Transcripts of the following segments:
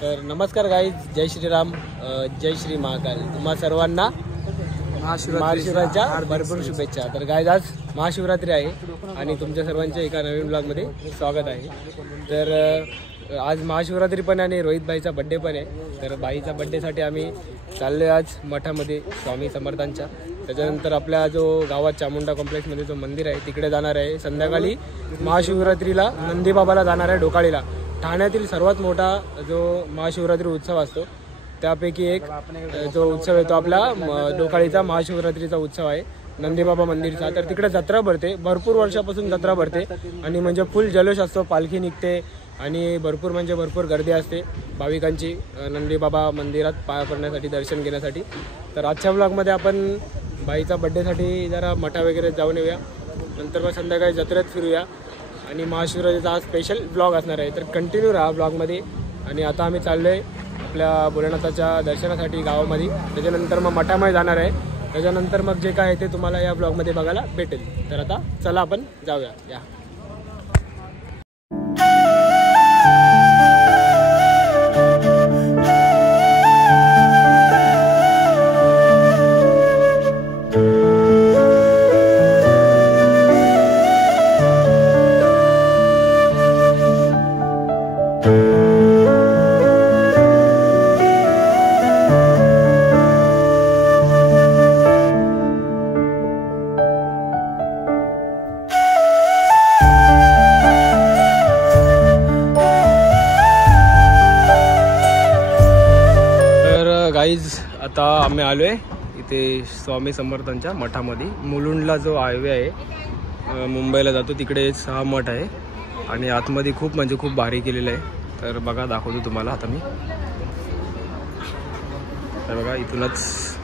तर नमस्कार गाईज, जय श्रीराम, जय श्री महाकाल. तुम्हा सर्वांना महाशिवरात्रीच्या भरपूर शुभेच्छा. तर गाईज आज महाशिवरात्री आहे आणि तुमच्या सर्वांच्या एका नवीन ब्लॉगमध्ये स्वागत आहे. तर आज महाशिवरात्री पण आणि रोहित भाईचा बड्डे पण आहे. तर बाईचा बड्डेसाठी आम्ही चाललो आज मठामध्ये स्वामी समर्थांच्या. त्याच्यानंतर आपल्या जो गावात चामुंडा कॉम्प्लेक्समध्ये जो मंदिर आहे तिकडे जाणार आहे. संध्याकाळी महाशिवरात्रीला नंदीबाबाला जाणार आहे ढोकाळीला. ठाण्यातील सर्वात मोठा जो महाशिवरात्री उत्सव असतो त्यापैकी एक जो उत्सव आहे तो आपला ढोकाळीचा महाशिवरात्रीचा उत्सव आहे नंदीबाबा मंदिरचा. तर तिकडे जत्रा भरते, भरपूर वर्षापासून जत्रा भरते आणि म्हणजे फुल जल्लोष असतो, पालखी निघते आणि भरपूर गर्दी असते भाविकांची नंदीबाबा मंदिरात पाया पडण्यासाठी, दर्शन घेण्यासाठी. तर आजच्या ब्लॉगमध्ये आपण बाईचा बड्डेसाठी जरा मठा वगैरे जाऊन येऊया. नंतर मग संध्याकाळी जत्रेत फिरूया आणि महाशिवरात्रीचा हा स्पेशल ब्लॉग असणार आहे. तर कंटिन्यू राहा ब्लॉगमध्ये. आणि आता आम्ही चाललो आहे आपल्या भोलेनाथाच्या दर्शनासाठी गावामध्ये. त्याच्यानंतर मग मठामध्ये जाणार आहे. त्याच्यानंतर मग जे काय आहे ते तुम्हाला या ब्लॉगमध्ये बघायला भेटेल. तर आता चला आपण जाऊया. या आता आम्ही आलो आहे इथे स्वामी समर्थांच्या मठामध्ये. मुलुंडला जो हायवे आहे मुंबईला जातो तिकडे 6 मठ आहे आणि आतमध्ये खूप भारी केलेलं आहे. तर बघा, दाखवतो तुम्हाला आता मी. तर बघा इथूनच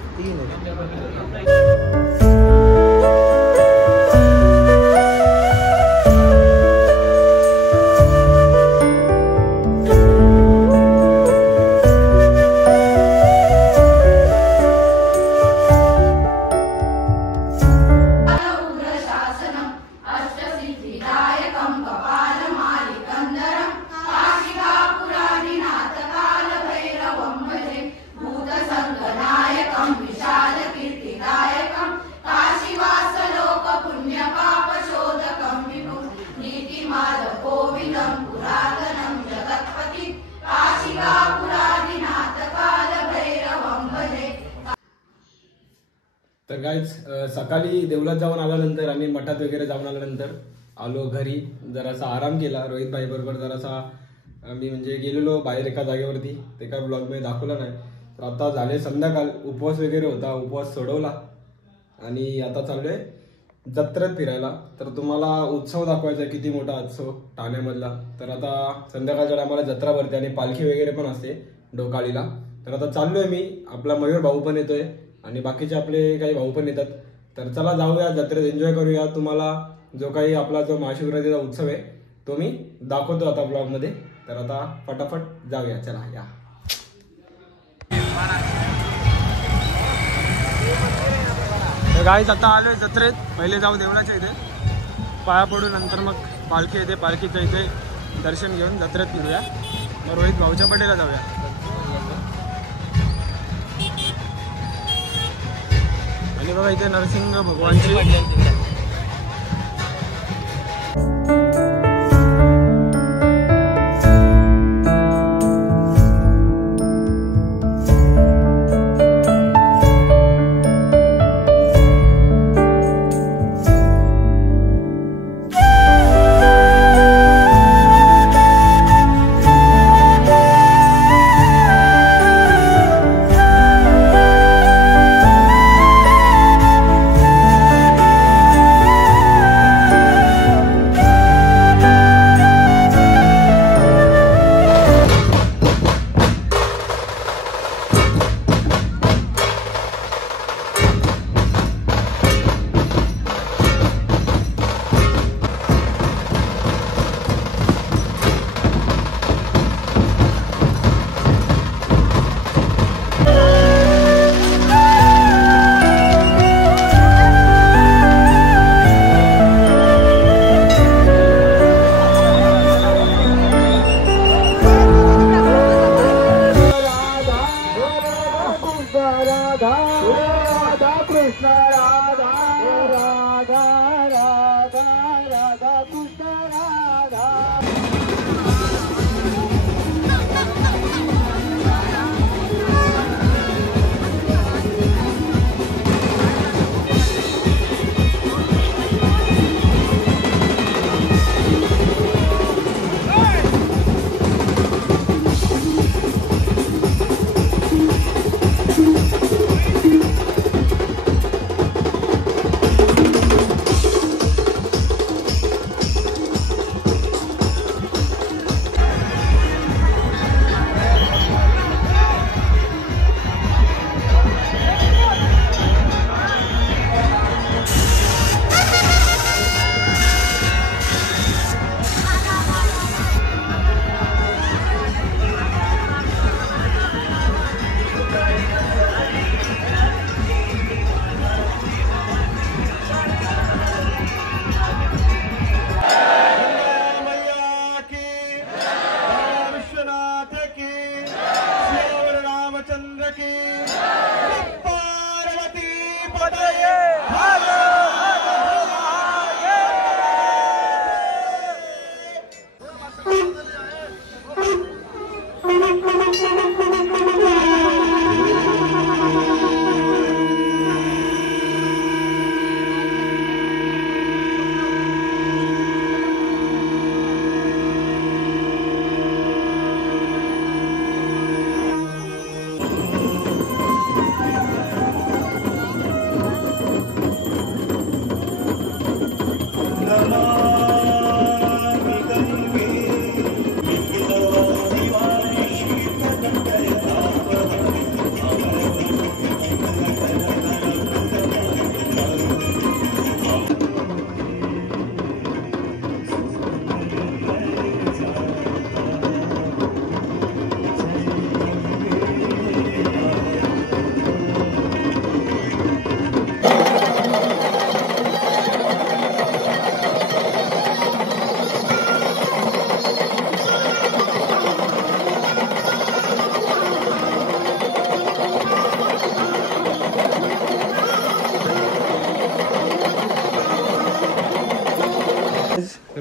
तर गाईज सकाळी देवळात जाऊन आल्यानंतर आणि मठात वगैरे जाऊन आल्यानंतर आलो घरी. जरासा आराम केला रोहित भाई बरोबर. जरासा मी म्हणजे गेलेलो बाहेर एका जागेवरती, ते काय ब्लॉगमध्ये दाखवलं नाही. तर आता झाले संध्याकाळ, उपवास वगैरे होता, उपवास सोडवला आणि आता चाललोय जत्रेत फिरायला. तर तुम्हाला उत्सव दाखवायचा, किती मोठा उत्सव ठाण्यामधला. तर आता संध्याकाळच्या टायमाला जत्रा भरते आणि पालखी वगैरे पण असते ढोकाळीला. तर आता चाललोय मी, आपला मयूर भाऊ पण येतोय आणि बाकीचे आपले काही भाऊ पण येतात. तर चला जाऊया जत्रेत, एन्जॉय करूया. तुम्हाला जो काही आपला जो महाशिवरात्रीचा उत्सव आहे तो मी दाखवतो आता ब्लॉगमध्ये. तर आता फटाफट जाऊया, चला या. गाईज आता आलोय जत्रेत. पहिले जाऊ देवळाच्या इथे पाया पडू, नंतर मग पालखी येते, पालखीच्या इथे दर्शन घेऊन जत्रेत फिरूया. मग रोहित भाऊच्या बड्डेला जाऊया. आणि बघा इथे नरसिंह भगवानची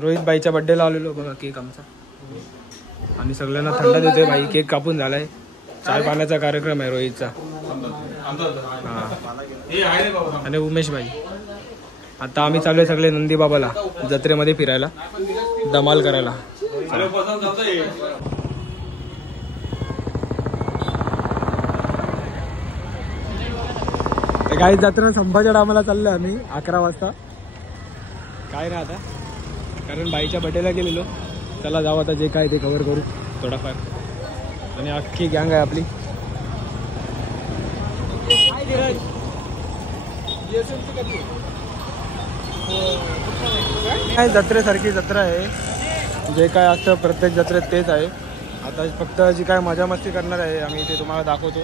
रोहित बाईच्या बड्डेला आलेलो बघा केक आमचा. आणि सगळ्यांना थंडा देतोय भाई. केक कापून झालाय. चाय पाण्याचा कार्यक्रम आहे रोहितचा. आणि उमेश भाई. आता आम्ही चाललोय सगळे नंदी बाबाला जत्रेमध्ये फिरायला, धमाल करायला. काही जत्रा संभाच्या टायमाला चाललोय आम्ही 11 वाजता. काय ना आता कारण बाईच्या बड्डेला गेलेलो. चला जाऊ आता जे काय ते कव्हर करू थोडाफार. आणि अख्खी गँग आहे आपली. काय जत्रेसारखी जत्रा आहे. जे काय असतं प्रत्येक जत्रेत तेच आहे. आता फक्त जी काय मजा मस्ती करणार आहे आम्ही ते तुम्हाला दाखवतो.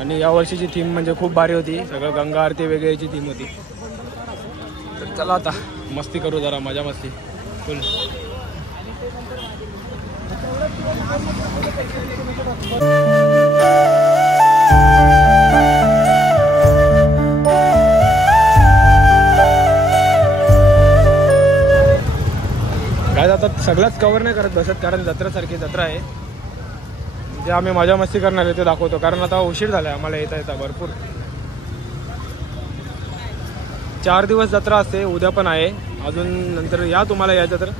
आणि यावर्षीची थीम म्हणजे खूप भारी होती. सगळं गंगा आरती वगैरेची थीम होती. तर चला आता मस्ती करू जरा, मजा मस्ती फुल. काय आता सगळंच कव्हर नाही करत बसत कारण जत्रेसारखी जत्रा आहे. जे आम्ही मजा मस्ती करणार आहे ते दाखवतो. कारण आता उशीर झाला आम्हाला येता भरपूर. 4 दिवस जत्रा असते. उद्या पण आहे अजून. नंतर या तुम्हाला यायचं तर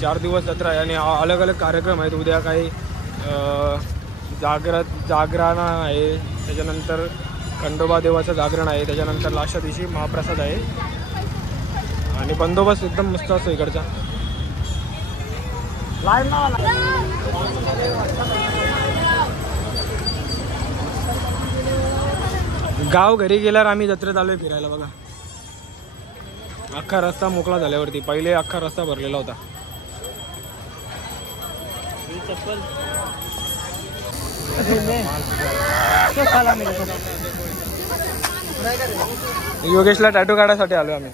4 दिवस जत्रा आहे. आणि अलग अलग कार्यक्रम आहेत. उद्या काही जागरण आहे. त्याच्यानंतर खंडोबा देवाचं जागरण आहे. त्याच्यानंतर लास्टच्या दिवशी महाप्रसाद आहे. आणि बंदोबस्त एकदम मस्त असतो इकडचा. गाव घरी गेल्यावर आम्ही जत्रेत आलोय फिरायला बघा. अख्खा रस्ता मोकळा झाल्यावरती. पहिले अख्खा रस्ता भरलेला होता. योगेशला टॅटू काढायसाठी आलो आम्ही.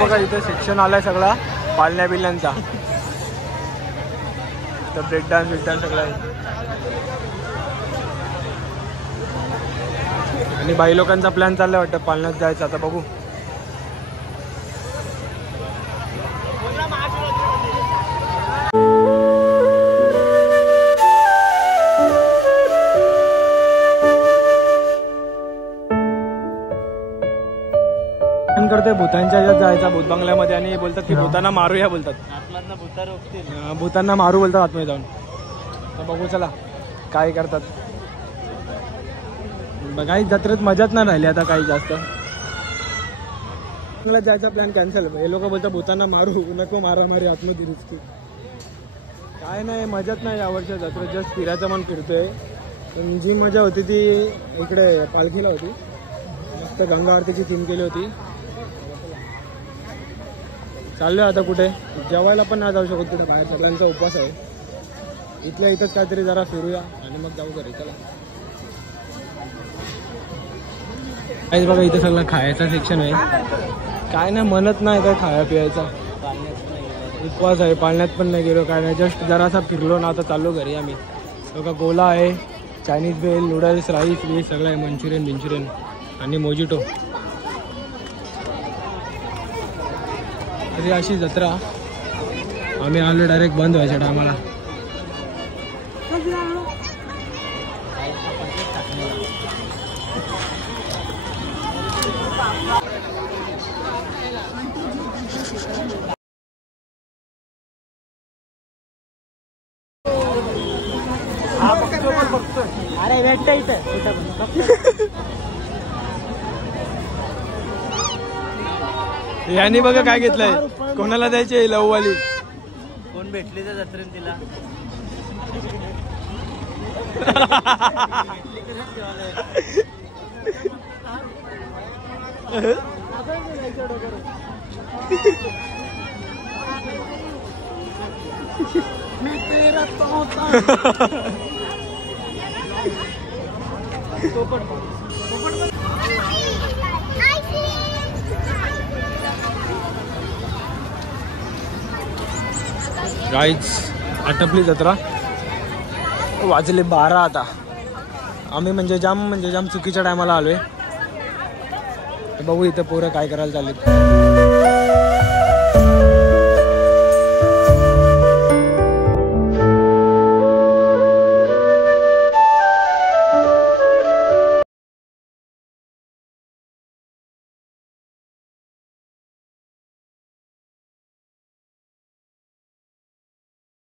बघा इथे सेक्शन आलाय सगळा पाळण्या बिल्ल्यांचा. तर ब्रेक डान्स सगळं आहे. आणि बाई लोकांचा प्लॅन चाललाय वाटतं पाळण्यात जायचं. आता बघू. करतोय भूतांच्या ह्याच्यात जायचा भूत बंगल्यामध्ये. आणि बोलतात की भूतांना मारूया बोलतात. भूतांना मारू बोलतात आतमध्ये जाऊन. तर बघू चला काय करतात. काही जत्रेत मजाच नाही राहिली आता काही जास्त. जायचा प्लॅन कॅन्सल. हे लोक बोलतात भूतांना मारू नको, मारामारी आतमध्ये दिसते. काय नाही मजाच नाही यावर्षी जत्रेत. जस्ट फिरायचं मन फिरतोय. पण जी मजा होती ती इकडे पालखीला होती. मस्त गंगा आरतीची थीम केली होती. चाललोय आता कुठे जेवायला पण नाही जाऊ शकत कुठे बाहेर. सगळ्यांचा उपवास आहे. इथल्या इथंच काहीतरी जरा फिरूया आणि मग जाऊ घरी. चला काहीच बघा इथं सगळं खायचा सेक्शन आहे. काय नाही म्हणत नाही काय खाया पियायचा. उपवास आहे. पाळण्यात पण नाही गेलो काय नाही. जस्ट जरासा फिरलो ना आता चाललो घरी आम्ही. बघा गोला आहे, चायनीज बेल, नूडल्स, राईस हे सगळं आहे. मंचुरियन आणि मोजिटो. तरी अशी जत्रा. आम्ही आलो डायरेक्ट बंद व्हायच्या टायमाला. अरे भेटतं इथं. यांनी बघा काय घेतलंय. कोणाला द्यायची लववाली. कोण भेटली त्या जत्रेत तिला. गाईज आटपली जत्रा, वाजले 12 आता. आम्ही म्हणजे जाम चुकीच्या टायमाला आलोय. बघू इथं पोरं काय करायला चाललेत.